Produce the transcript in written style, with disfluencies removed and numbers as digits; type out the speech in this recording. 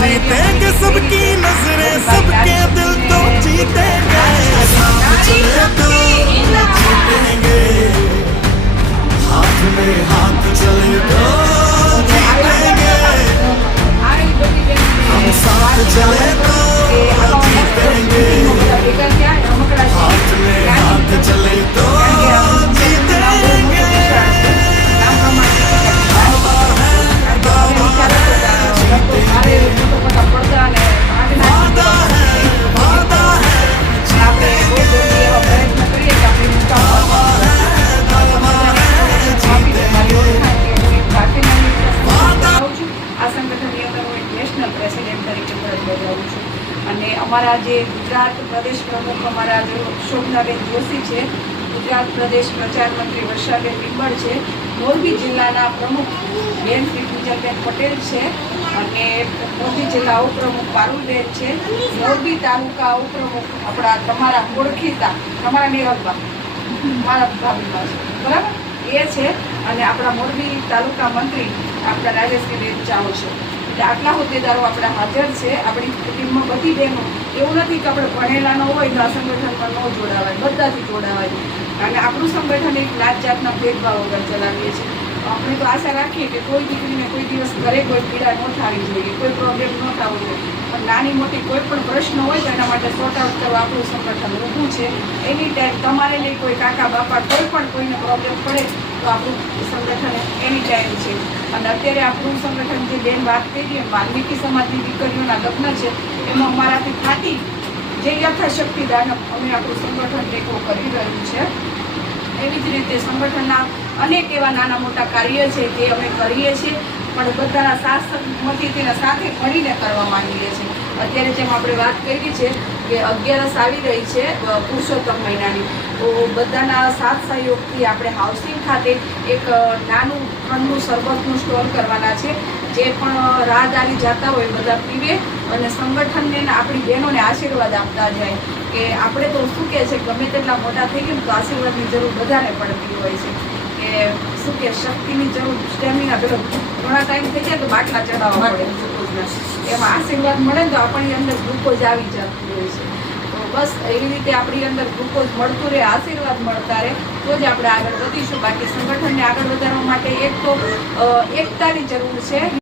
जीतेंगे सबकी नजरें सबके दिल तो जीतेंगे साथ चले तो जीतेंगे हाथ में हाथ चले तो जीतेंगे हम साथ चले तो जीतेंगे हाथ में हाथ चले तो जीतेंगे અમારા જે ગુજરાત પ્રદેશ પ્રમુખ અમારા શોભનાબેન જોશી છે, ગુજરાત પ્રદેશ પ્રચાર મંત્રી વર્ષાબેન લીંબડ છે, મોરબી જિલ્લાના પ્રમુખ બેન શ્રી કિંજલબેન પટેલ છે અને મોરબી જિલ્લા ઉપપ્રમુખ પારુલબેન છે, મોરબી તાલુકા ઉપપ્રમુખ આપણા તમારા ઓળખીતા તમારા નિરલબા મારા ભાભીમાં છે બરાબર એ છે અને આપણા મોરબી તાલુકા મંત્રી આપણા રાજેશબેન ચાવો છે. આટલા હોદ્દેદારો આપણા હાજર છે. આપણી ટીમમાં બધી બહેનો એવું નથી કે આપણે ભણેલા ન હોય તો આ સંગઠનમાં ન જોડાવાય, બધાથી જોડાવાય અને આપણું સંગઠન એક નાત જાતના ભેદભાવ વગર ચલાવીએ છીએ. આપણે તો આશા રાખીએ કે કોઈ દીકરીને કોઈ દિવસ ઘરે કોઈ પીડા ન થવી જોઈએ, કોઈ પ્રોબ્લેમ ન થવો જોઈએ, પણ નાની મોટી કોઈ પણ પ્રશ્ન હોય તો એના માટે સોર્ટ આઉટ કરવા આપણું સંગઠન ઊભું છે. એની ટાઈમ તમારે લઈ કોઈ કાકા બાપા કોઈ પણ કોઈને પ્રોબ્લેમ પડે તો આપણું સંગઠન એની ટાઈમ છે. અને અત્યારે આપણું સંગઠન જે બેન વાત કરીએ વાલ્મીકી સમાજની દીકરીઓના લગ્ન છે એમાં અમારાથી થાતી જે યથાશક્તિ દાન અમે આપણું સંગઠન ટેકો કરી રહ્યું છે. એવી જ રીતે સંગઠનના અનેક એવા નાના મોટા કાર્ય છે જે અમે કરીએ છીએ, પણ બધાના સાથ તેના સાથે મળીને કરવા માંગીએ છીએ. અત્યારે જેમ આપણે વાત કરી છે કે 11સ આવી રહી છે પુરુષોત્તમ મહિનાની, તો બધાના સાથ સહયોગથી આપણે હાઉસિંગ ખાતે એક નાનું ઠંડુ શરબતનું સ્ટોલ કરવાના છે. જે પણ રાહદારી જતા હોય બધા પીવે અને સંગઠનને આપણી બહેનોને આશીર્વાદ આપતા જાય કે આપણે તો શું કહે છે ગમે તેટલા મોટા થઈ ગયા તો આશીર્વાદની જરૂર બધાને પડતી હોય છે કે શું કે શક્તિની જરૂર સ્ટેમિના પેલો ઘણા ટાઈમ થઈ જાય તો બાટલા ચડાવવા પડે ગ્લુકોઝના, એમાં આશીર્વાદ મળે ને તો આપણી અંદર ગ્લુકોઝ આવી જતું હોય છે. તો બસ એવી રીતે આપણી અંદર ગ્લુકોઝ મળતું રહે, આશીર્વાદ મળતા રહે તો જ આપણે આગળ વધીશું. બાકી સંગઠનને આગળ વધારવા માટે એક તો એકતાની જરૂર છે.